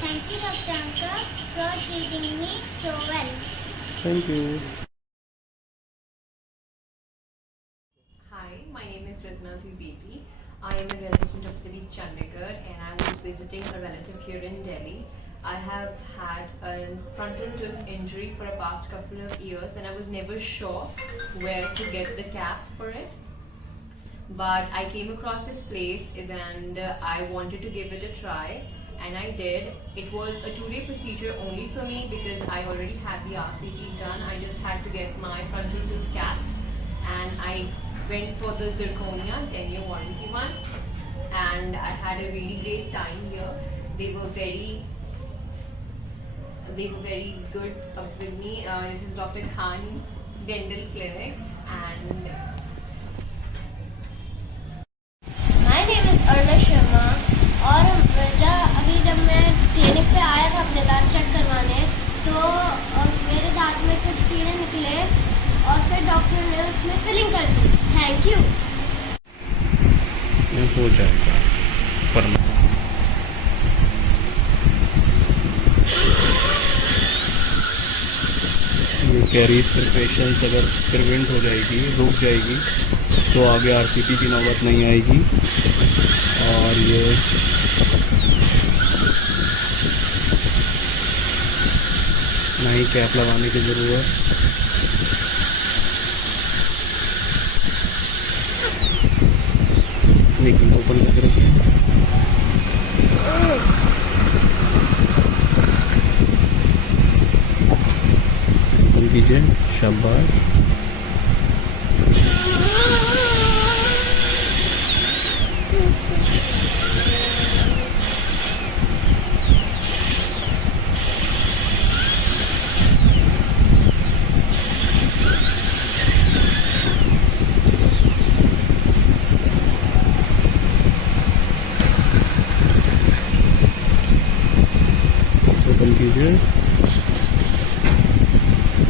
Thank you, Dr. Anka, for treating me so well. Thank you. Hi, my name is Ratna Tribeti. I am a resident of city Chandigarh and I was visiting a relative here in Delhi. I have had a frontal tooth injury for the past couple of years and I was never sure where to get the cap for it. But I came across this place and I wanted to give it a try and I did. It was a 2-day procedure only for me because I already had the RCT done. I just had to get my frontal tooth capped and I went for the zirconia 10-year warranty one and I had a really great time here. They were very good with me. This is Dr. Khan's dental clinic and My name is Arna Sharma और जब मैं clinic पे आया था अपने दांत check करवाने तो मेरे दांत में कुछ कीड़े निकले और फिर डॉक्टर ने उसमें फिलिंग कर दी। Thank you. हो जाएगा पर ये कैरीज प्रिपरेशंस अगर प्रिवेंट हो जाएगी, रुक जाएगी तो आगे आरसीटी की नौबत नहीं आएगी और ये ना ही कैप लगाने की ज़रूरत। लेकिन ओपन करके रखिए। ओपन कीजिए, शाबाश। ओपन कीजिए।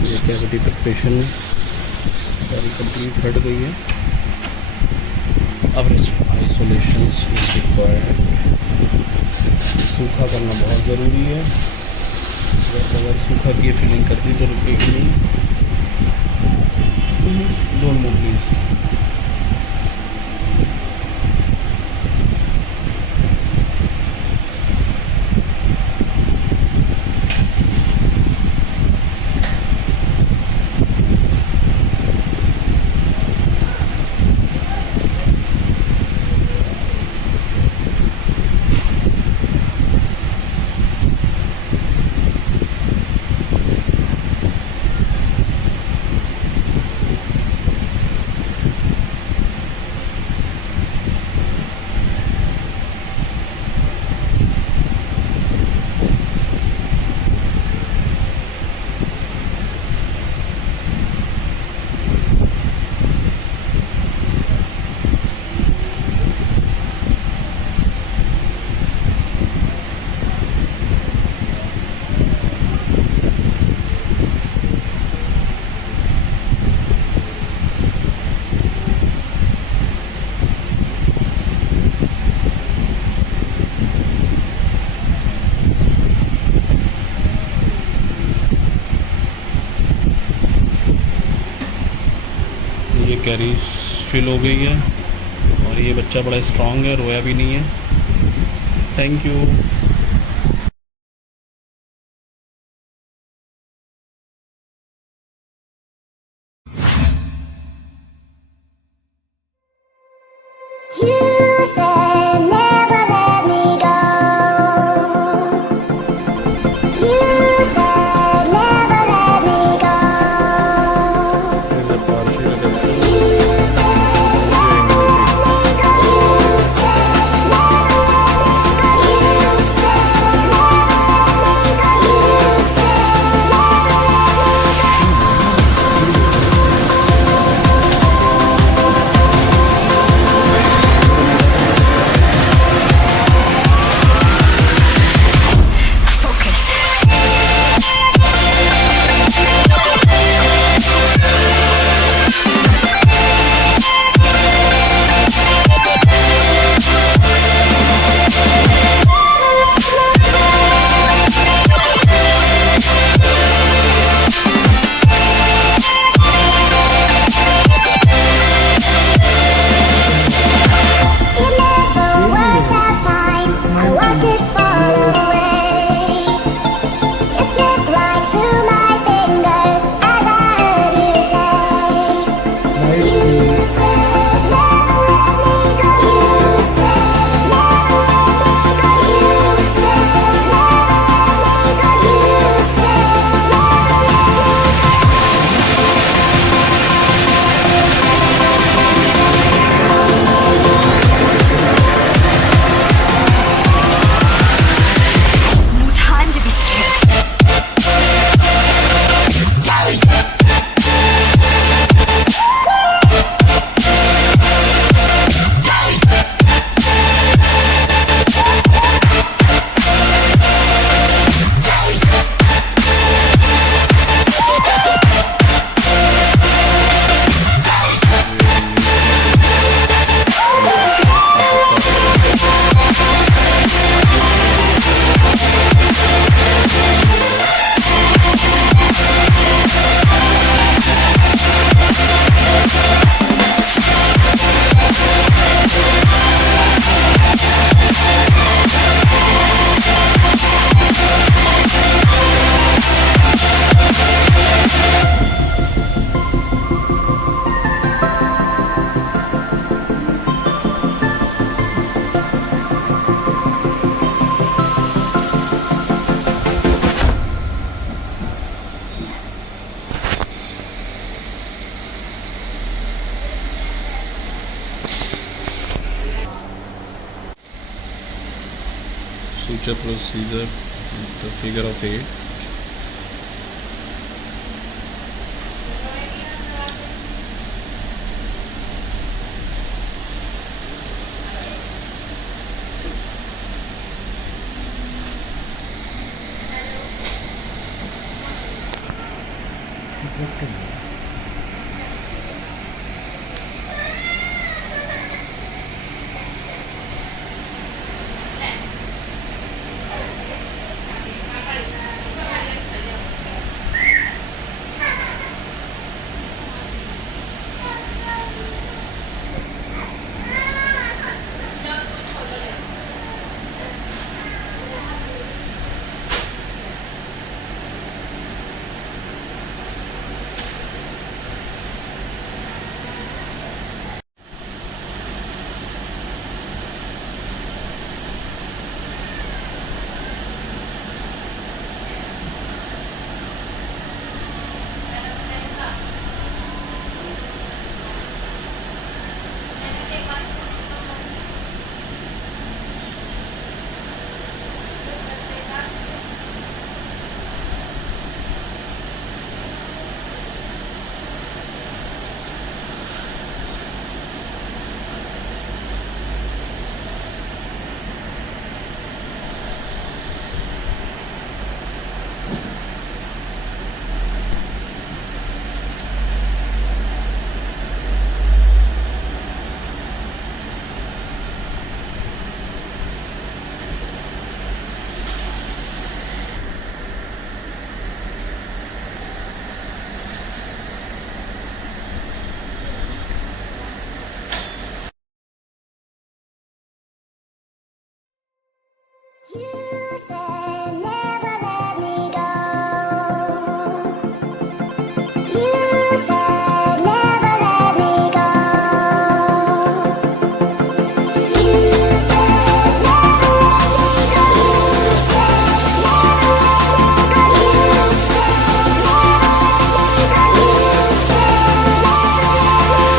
ये कैविटी प्रिपरेशन सारी कंप्लीट हट गई है। अब आइसोलेशन इज रिक्वायर्ड। सूखा करना बहुत ज़रूरी है। अगर सूखा की फीलिंग करती तो रुकेगी नहीं। Don't move please. ये कैरीज फिल हो गई है और ये बच्चा बड़ा स्ट्रांग है, रोया भी नहीं है। Thank you. You said never let me go. You said never let me go. There's a partial reduction. You said never let me go. You said never let me go. You said never let me go. You said never let me go. future procedure, the figure of 8. You said never let me go. You said never let me go. You said never let me go. You said never let me go. You said never let me go. You said never let me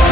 go.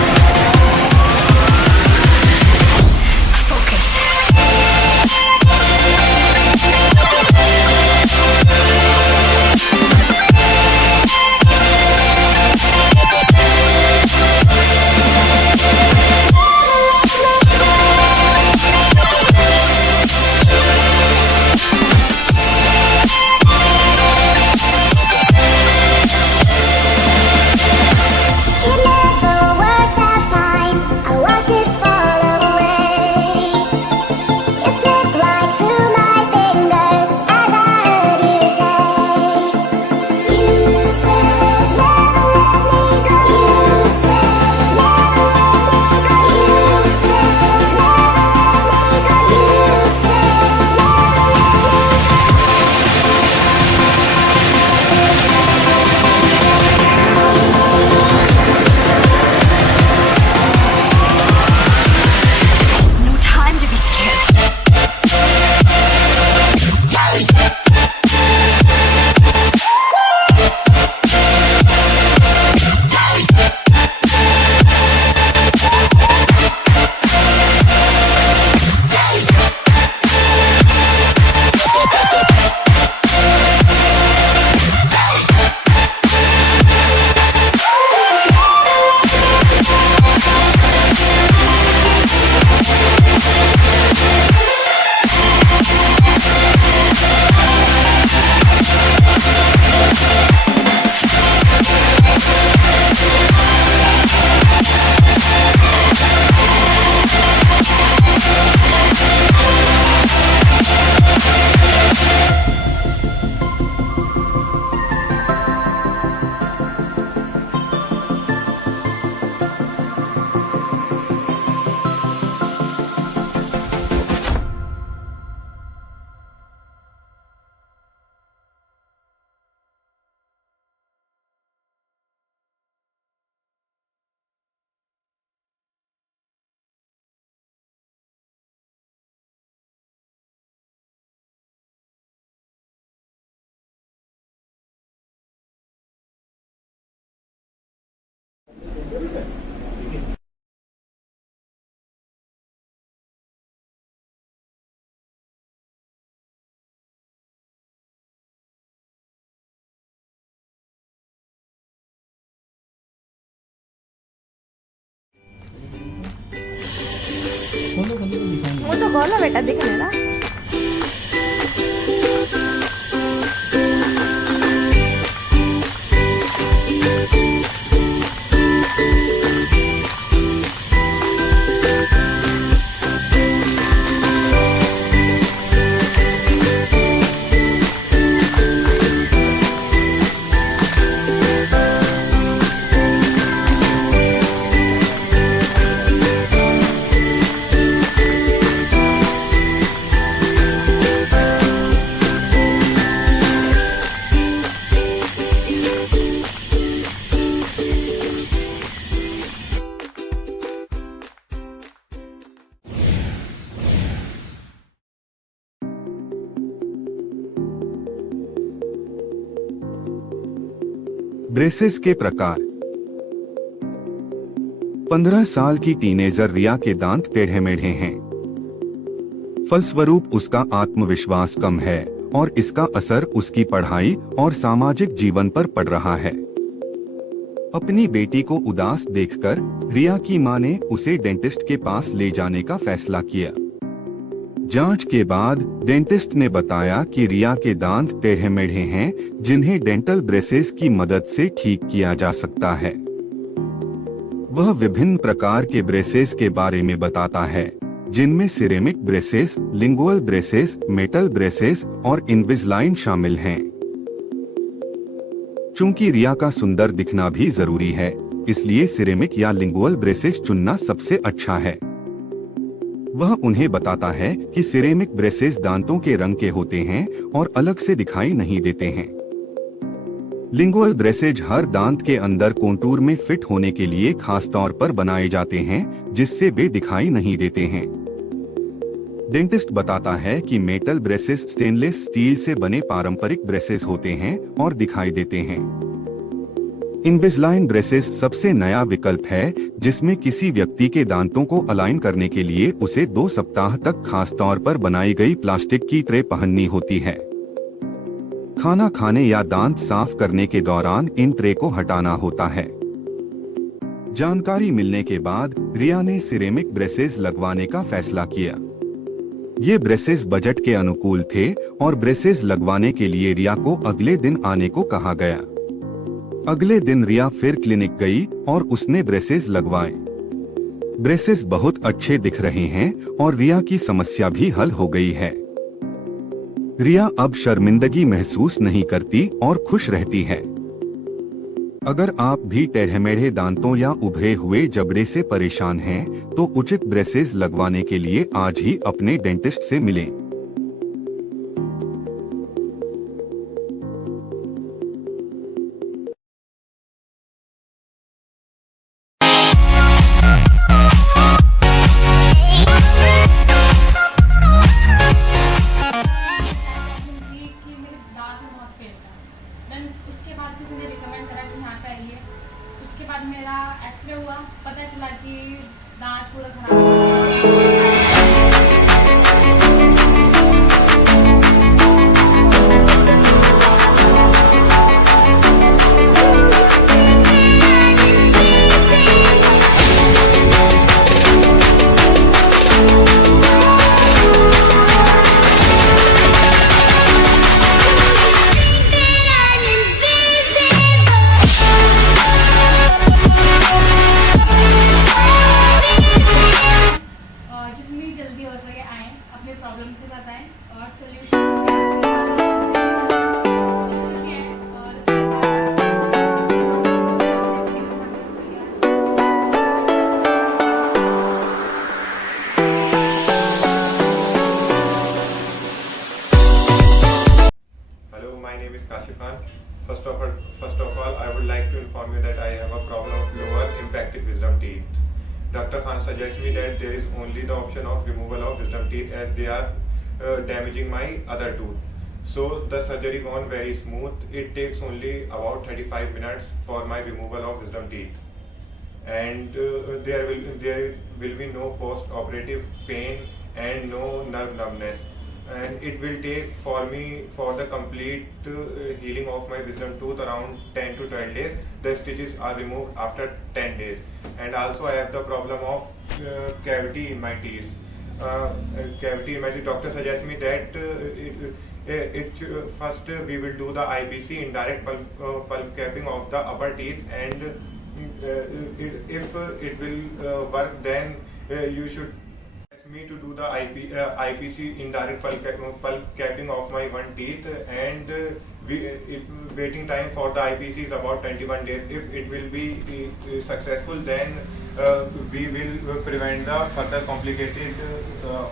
खोलो खोलो तो दिखाएंगे। वो तो बोलो बेटा, दिख नहीं रहा। ब्रेसेस के प्रकार। 15 साल की टीनेजर रिया के दांत टेढ़े मेढ़े हैं। फलस्वरूप उसका आत्मविश्वास कम है और इसका असर उसकी पढ़ाई और सामाजिक जीवन पर पड़ रहा है। अपनी बेटी को उदास देखकर रिया की मां ने उसे डेंटिस्ट के पास ले जाने का फैसला किया। जांच के बाद डेंटिस्ट ने बताया कि रिया के दांत टेढ़े मेढ़े हैं, जिन्हें डेंटल ब्रेसेस की मदद से ठीक किया जा सकता है। वह विभिन्न प्रकार के ब्रेसेस के बारे में बताता है, जिनमें ceramic braces, lingual braces, metal braces और इनविजिलाइन शामिल हैं। चूंकि रिया का सुंदर दिखना भी जरूरी है, इसलिए सिरेमिक या लिंगुअल ब्रेसेस चुनना सबसे अच्छा है। वह उन्हें बताता है कि सिरेमिक ब्रेसेस दांतों के रंग के होते हैं और अलग से दिखाई नहीं देते हैं। लिंगुअल ब्रेसेज हर दांत के अंदर कोंटूर में फिट होने के लिए खास तौर पर बनाए जाते हैं, जिससे वे दिखाई नहीं देते हैं। डेंटिस्ट बताता है कि मेटल ब्रेसेस स्टेनलेस स्टील से बने पारंपरिक ब्रेसेस होते हैं और दिखाई देते हैं। इनविजिलाइन ब्रेसेस सबसे नया विकल्प है, जिसमें किसी व्यक्ति के दांतों को अलाइन करने के लिए उसे 2 सप्ताह तक खास तौर पर बनाई गई प्लास्टिक की ट्रे पहननी होती है। खाना खाने या दांत साफ करने के दौरान इन ट्रे को हटाना होता है। जानकारी मिलने के बाद रिया ने सिरेमिक ब्रेसेस लगवाने का फैसला किया। ये ब्रेसेस बजट के अनुकूल थे और ब्रेसेस लगवाने के लिए रिया को अगले दिन आने को कहा गया। अगले दिन रिया फिर क्लिनिक गई और उसने ब्रेसेस लगवाए। ब्रेसेस बहुत अच्छे दिख रहे हैं और रिया की समस्या भी हल हो गई है। रिया अब शर्मिंदगी महसूस नहीं करती और खुश रहती है। अगर आप भी टेढ़े मेढ़े दांतों या उभरे हुए जबड़े से परेशान हैं, तो उचित ब्रेसेस लगवाने के लिए आज ही अपने डेंटिस्ट से मिलें। उसके बाद किसी ने रिकमेंड करा कि यहाँ पे आइए। उसके बाद मेरा एक्सरे हुआ, पता चला कि दांत पूरा खराब हो गया। प्रॉब्लम्स के साथ आए और solution Hello, my name is Kashif Khan. First of all, I would like to inform you that I have a problem of lower impacted wisdom teeth. Dr. Khan suggests me that there is only the option of removal of wisdom teeth as they are damaging my other tooth. So the surgery gone very smooth. It takes only about 35 minutes for my removal of wisdom teeth. and there will be no post-operative pain and no nerve numbness. And it will take for the complete healing of my wisdom tooth around 10 to 12 days. The stitches are removed after 10 days. And also I have the problem of cavity in my teeth. Doctor suggests me that first we will do the IPC, indirect pulp capping of the upper teeth, and if it will work, then you should ask me to do the IPC, indirect pulp capping of my one teeth, and waiting time for the IPC is about 21 days. If it will be successful, then we will prevent the further complicated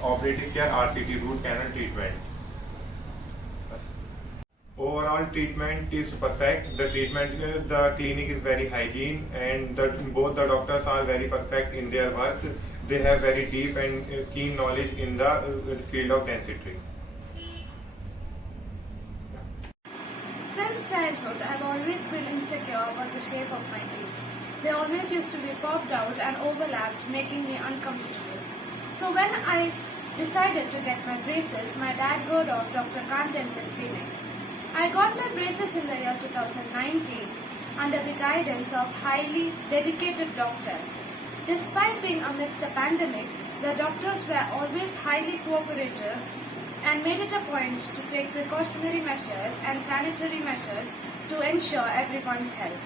operative care RCT, root canal treatment. Overall treatment is perfect. The clinic is very hygiene, and both the doctors are very perfect in their work. They have very deep and keen knowledge in the field of dentistry. Since childhood, I've always been insecure about the shape of my teeth. They always used to be popped out and overlapped, making me uncomfortable. So when I decided to get my braces, my dad rode off Dr. Khan Dental Clinic. I got my braces in the year 2019 under the guidance of highly dedicated doctors. Despite being amidst a pandemic, the doctors were always highly cooperative and made it a point to take precautionary measures and sanitary measures to ensure everyone's health.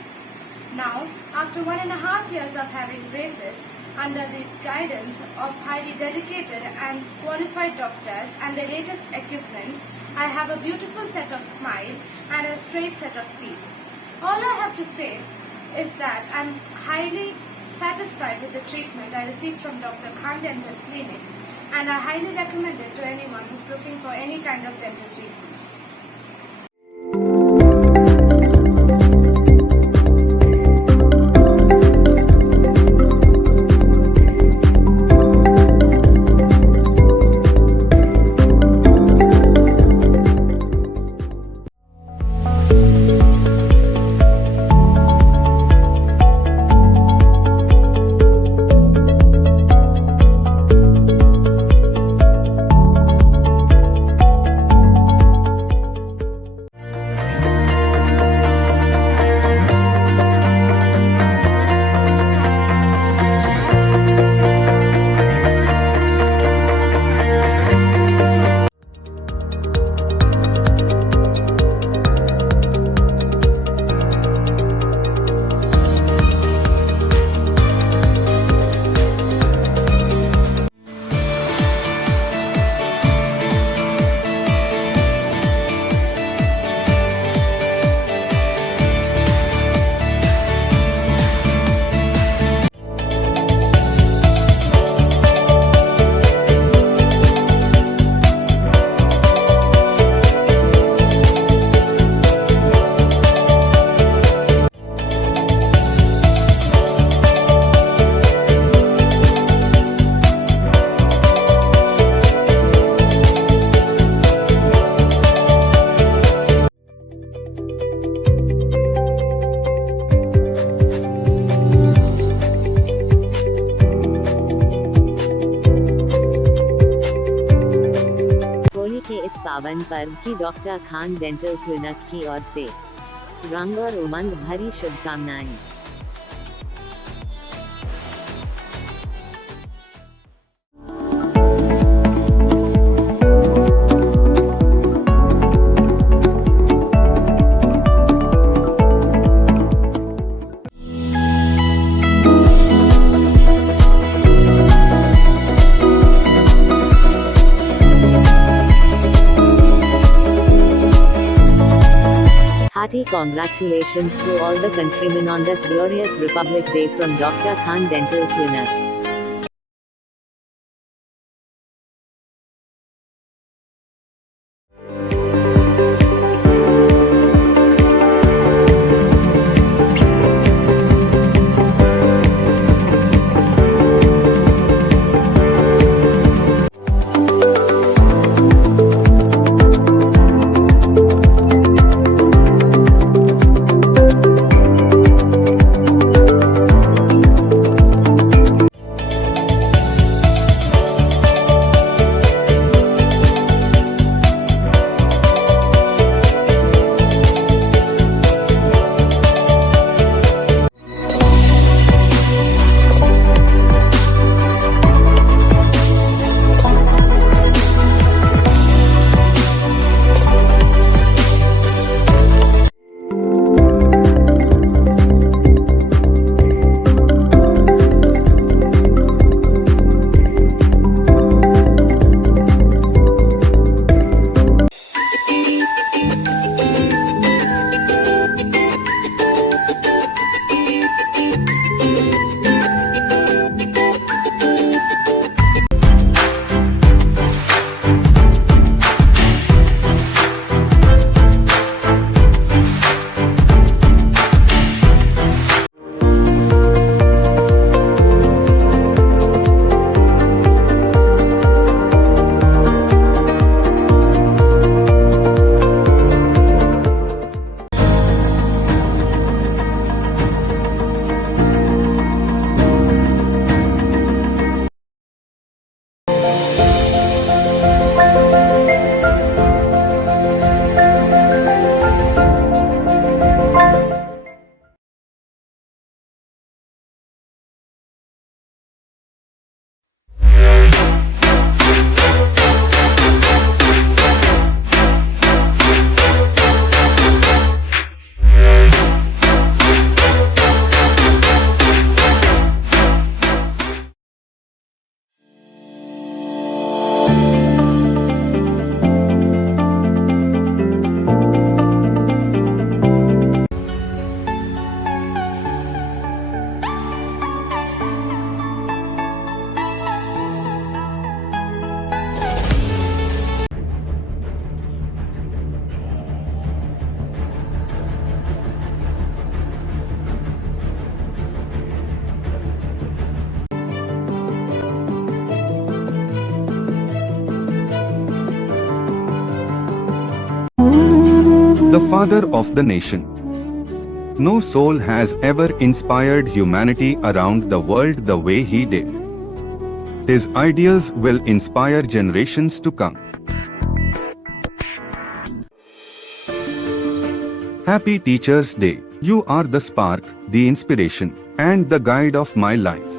Now, after 1.5 years of having braces, under the guidance of highly dedicated and qualified doctors and the latest equipments, I have a beautiful set of smile and a straight set of teeth. All I have to say is that I'm highly satisfied with the treatment I received from Dr. Khan Dental Clinic, and I highly recommend it to anyone who's looking for any kind of dental treatment. पावन पर्व की doctor Khan dental clinic की ओर से रंग और उमंग भरी शुभकामनाएं। Hearty congratulations to all the countrymen on this glorious Republic Day from Dr. Khan Dental Clinic. the father of the nation. No soul has ever inspired humanity around the world the way he did. His ideals will inspire generations to come. Happy Teachers' Day. You are the spark, the inspiration, and the guide of my life.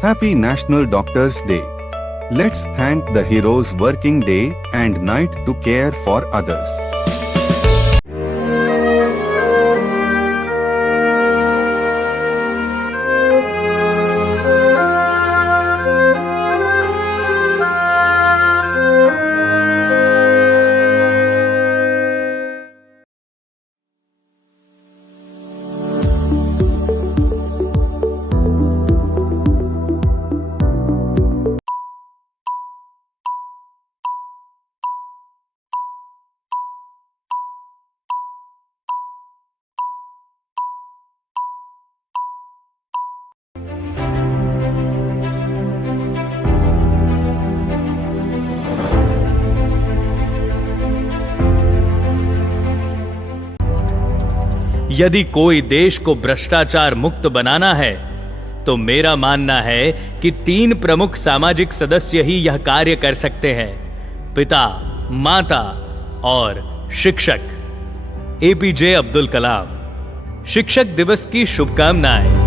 Happy National Doctors' Day. Let's thank the heroes working day and night to care for others. यदि कोई देश को भ्रष्टाचार मुक्त बनाना है तो मेरा मानना है कि 3 प्रमुख सामाजिक सदस्य ही यह कार्य कर सकते हैं: पिता, माता और शिक्षक। एपीजे अब्दुल कलाम। शिक्षक दिवस की शुभकामनाएं।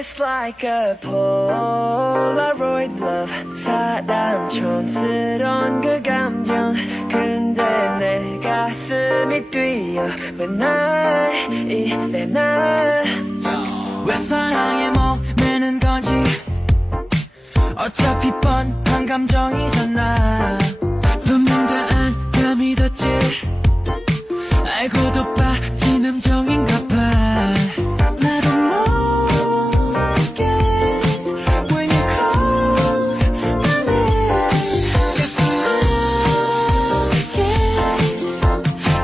It's like a Polaroid love 사랑 촌스러운 그 감정 근데 내 가슴이 뛰어 왜 날 이래 날 왜 사랑에 목매는 건지 어차피 뻔한 감정이잖아 분명 다 안다 믿었지 알고도 빠진 함정인가 봐 나도 모르게 When you call my name 가슴 아프게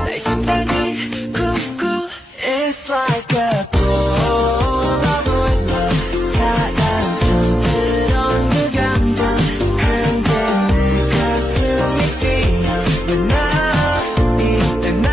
내 심장이 쿵쿵 It's like a Polaroid love 사랑 촌스러운 그 감정 근데 내 가슴이 뛰어 왜 나 이래 나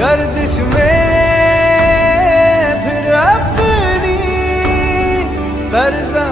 गर्दिश में फिर अपनी सरसा